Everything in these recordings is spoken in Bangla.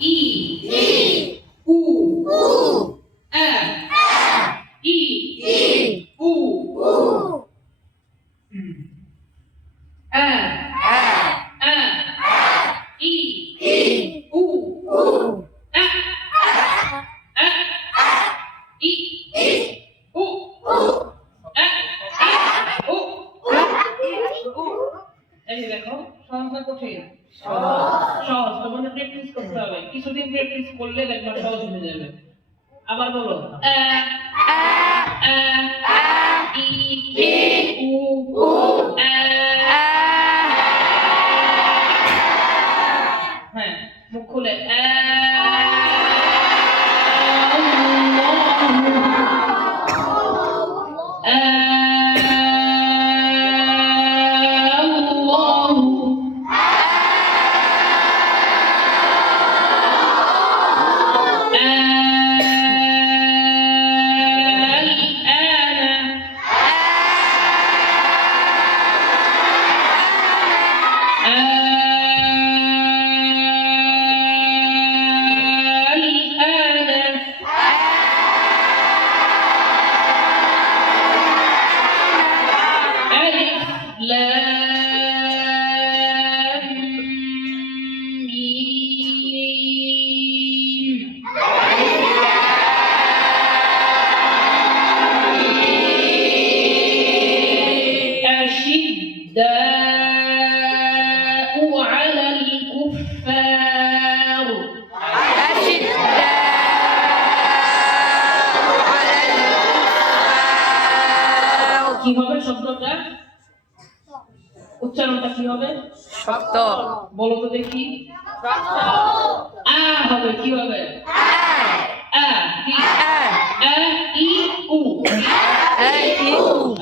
ই উ আ ই উ আ আ ই উ আ আ ই উ আ উ। এই দেখো সহজ না কঠিন? সহজ। তোমাদের প্র্যাকটিস করতে হবে, কিছুদিন প্র্যাকটিস করলে দেখবা সহজ হয়ে যাবে। আবার বলো আ আ ই উ আ। হ্যাঁ, মুখ খুলে على الكفار কি হবে শব্দটা? উচ্চারণটা কি হবে? শব্দ। বলো তো দেখি। আ হবে, কি হবে? আ কি? আ ই উ।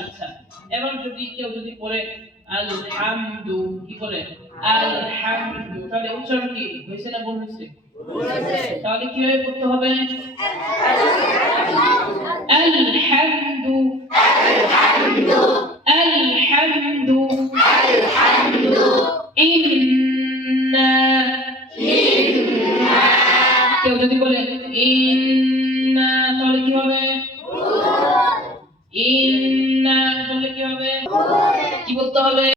আচ্ছা, এবার যদি কেউ পড়ে আলহামদু, কি বলে? আলহামদু, তাহলে উচ্চারণ কি হয়েছে না ভুল হয়েছে? তাহলে কিভাবে পড়তে হবে? আলহামদু আলহামদু ইন্না। কেউ যদি বলে ইন্না, তাহলে কি হবে? ইন্না বললে কি হবে? কি বলতে হবে?